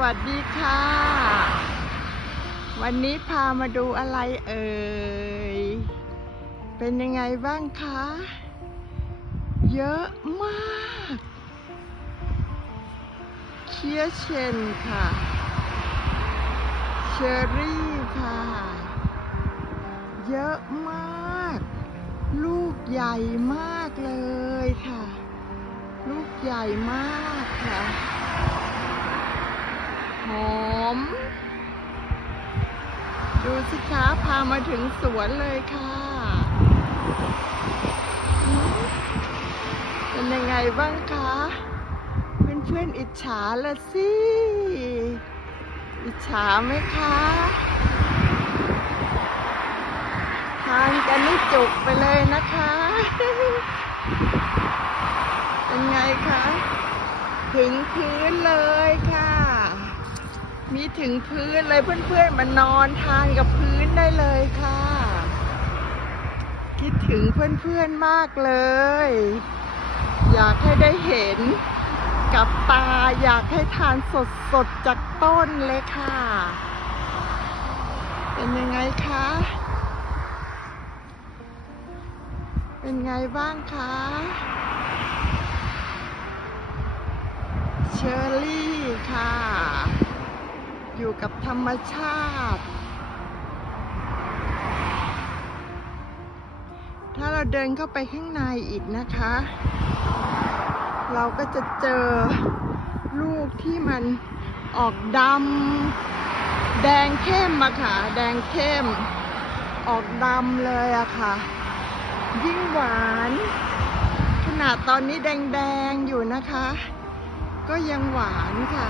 วัสดีค่ะ วันนี้พามาดูอะไรเอ่ย เป็นยังไงบ้างคะ เยอะมากเชียเชนค่ะ เชอรี่ค่ะ เยอะมาก ลูกใหญ่มากเลยค่ะ ลูกใหญ่มากค่ะ หอม ดูสิคะพามาถึงสวนเลยค่ะ เป็นยังไงบ้างคะ เพื่อนเพื่อนๆอิจฉาละสิ อิจฉาไหมคะ ทานกันให้จุกไปเลยนะคะ เป็นไงคะถึงพื้นเลยค่ะ มีถึงพื้นเลยเพื่อนๆมานอนทานกับพื้นได้เลยค่ะ คิดถึงเพื่อนๆมากเลย อยากให้ได้เห็นกับตาอยากให้ทานสดๆจากต้นเลยค่ะ เป็นยังไงคะ เป็นไงบ้างคะเชอรี่ค่ะ อยู่กับธรรมชาติ ถ้าเราเดินเข้าไปข้างในอีกนะคะ เราก็จะเจอลูกที่มันออกดำแดงเข้มอะค่ะ แดงเข้ม ออกดำเลยอะค่ะ ยิ่งหวาน ขนาดตอนนี้แดง ๆ อยู่นะคะ ก็ยังหวานค่ะ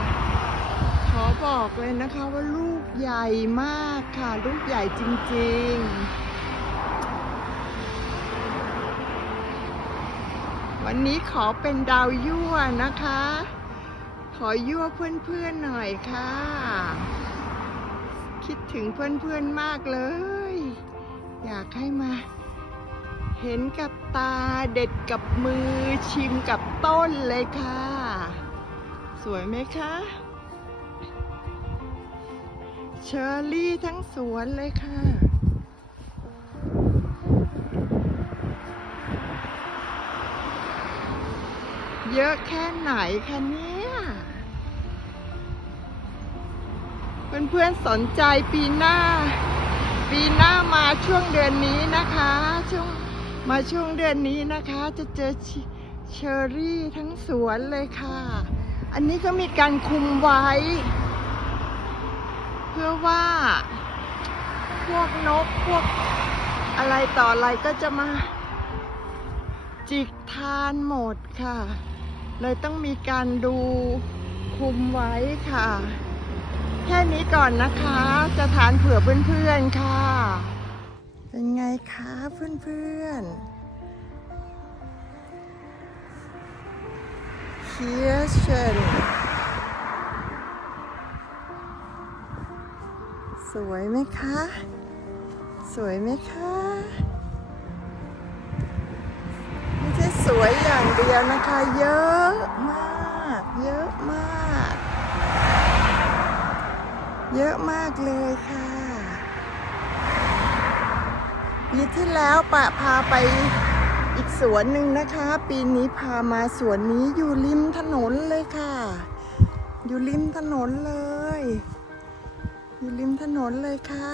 ขอบอกเลยนะคะว่าลูกใหญ่มากค่ะ ลูกใหญ่จริง ๆ วันนี้ขอเป็นดาวยั่วนะคะ ขอยั่วเพื่อนๆหน่อยค่ะ คิดถึงเพื่อนๆมากเลย อยากให้มาเห็นกับตาเด็ดกับมือชิมกับต้นเลยค่ะ สวยไหมคะ เชอร์รี่ทั้งสวนเลยค่ะ เยอะแค่ไหนคะเนี่ย เพื่อนๆสนใจปีหน้า ปีหน้ามาช่วงเดือนนี้นะคะ ช่วงมาช่วงเดือนนี้นะคะ จะเจอเชชอร์รี่ทั้งสวนเลยค่ะ อันนี้ก็มีการคุมไว้ เพื่อว่าพวกนกพวกอะไรต่ออะไรก็จะมา จิกทานหมดค่ะ เลยต้องมีการดูคุมไว้ค่ะ แค่นี้ก่อนนะคะ จะทานเผื่อเพื่อนๆค่ะ เป็นไงคะเพื่อนๆเคียเชน สวยไหมคะ สวยไหมคะไม่ใช่สวยอย่างเดียวนะคะ เยอะมาก เยอะมาก เยอะมากเลยค่ะปีที่แล้วปะพาไปอีกสวนหนึ่งนะคะ ปีนี้พามาสวนนี้อยู่ริมถนนเลยค่ะ อยู่ริมถนนเลย อยู่ริมถนนเลยค่ะ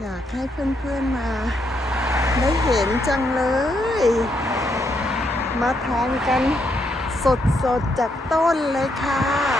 อยากให้เพื่อนๆมาได้เห็นจังเลย มาทานกันสดๆจากต้นเลยค่ะ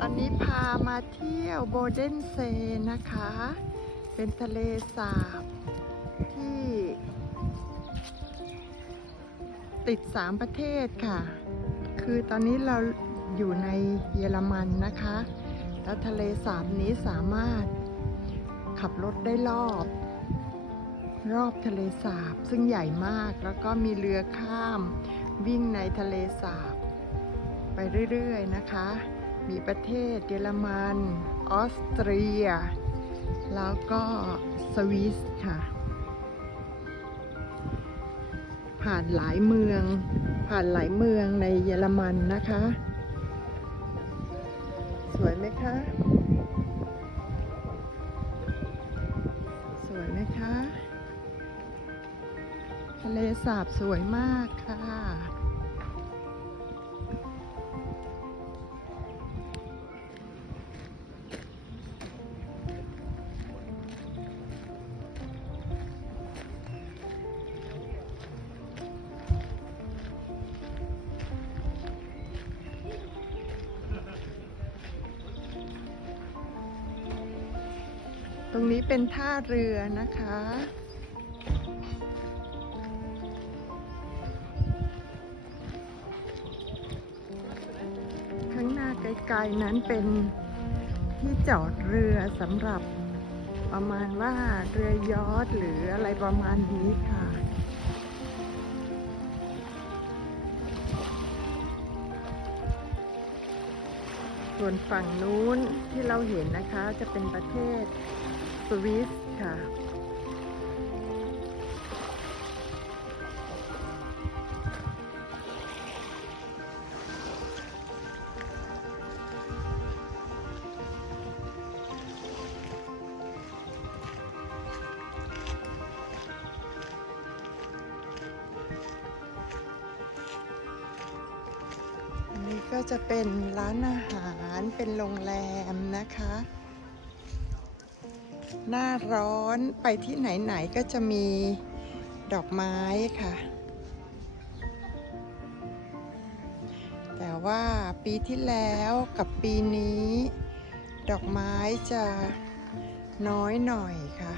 ตอนนี้พามาเที่ยวโบเดนเซนะคะ เป็นทะเลสาบที่ ติดสามประเทศค่ะ คือตอนนี้เราอยู่ในเยอรมันนะคะ แล้วทะเลสาบนี้สามารถขับรถได้รอบ รอบทะเลสาบซึ่งใหญ่มากแล้วก็มีเรือข้ามวิ่งในทะเลสาบ ไปเรื่อย ๆ นะคะ มีประเทศเยอรมัน ออสเตรีย แล้วก็สวิสค่ะ ผ่านหลายเมือง ผ่านหลายเมืองในเยอรมันนะคะ สวยไหมคะ สวยไหมคะ ทะเลสาบสวยมากค่ะ รงนี้เป็นท่าเรือนะคะ ข้างหน้าไกลๆนั้นเป็นที่จอดเรือสำหรับประมาณว่าเรือยอชต์หรืออะไรประมาณนี้ค่ะ ส่วนฝั่งนู้นที่เราเห็นนะคะจะเป็นประเทศ สวิสค่ะนนี้ก็จะเป็นร้านอาหารเป็นโรงแรมนะคะ หน้าร้อนไปที่ไหนๆก็จะมีดอกไม้ค่ะ แต่ว่าปีที่แล้วกับปีนี้ ดอกไม้จะน้อยหน่อยค่ะ